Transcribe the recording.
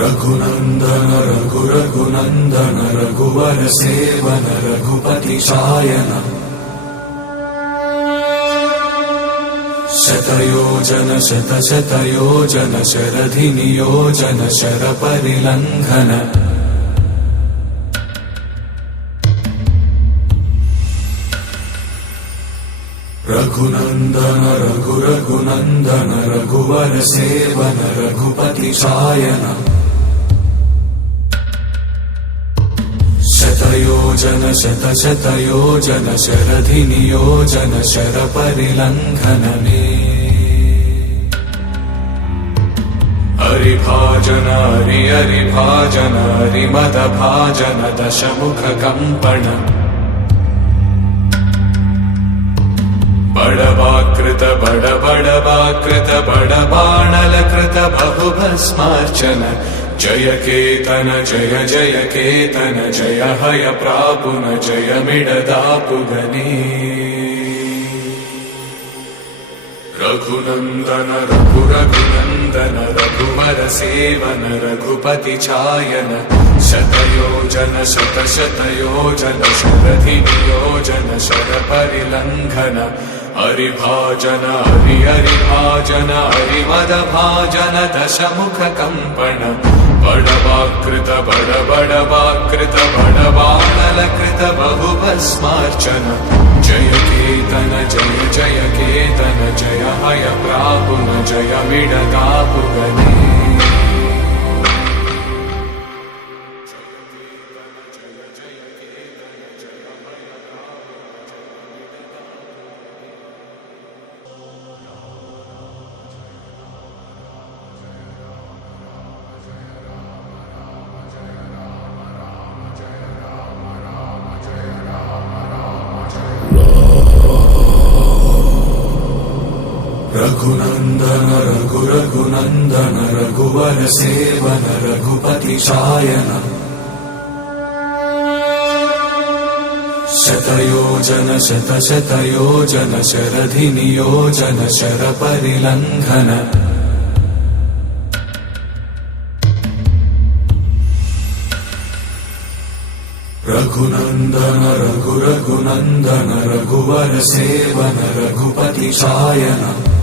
रघुनंदन रघुनंदन रघुवर seven Raghupati Shayan शतयोजन शतशतयोजन शरधि नियोजन sir परिलंघन Raghunandan Raghunandan रघुवर seven Raghupati Shayan शतयोजन शतशतयोजन शरधि नियोजन sir परिलंघन हरिभाजन हरिभाजन हरिमद भाजन दशमुख कंपन बड़वाकृत बड़वाकृत बड़बाणलकृत बहुभस्मार्चन जय केतन जय जय केतन जय हय प्रापुन जय मिडदापुगनी रघुनंदन रघुनंदन रघुवर सेवन रघुपति चायन शतयोजन शतशतयोजन शरधि नियोजन शर परिलंघन हरिभाजन हरिभाजन हरिमद भाजन दशमुख कंपन बड़वाकृत बड़वाकृत बड़बाणलकृत बहुभस्मार्चन जय केतन जय जय केतन जय हय प्रापुन जय मिडदापुगनी रघुनंदन रघुनंदन रघुवर सेवन रघुपति शायन शतयोजन शतशतयोजन शरधि नियोजन शर परिलंघन रघुनंदन रघुनंदन रघुवर सेवन रघुपति शायन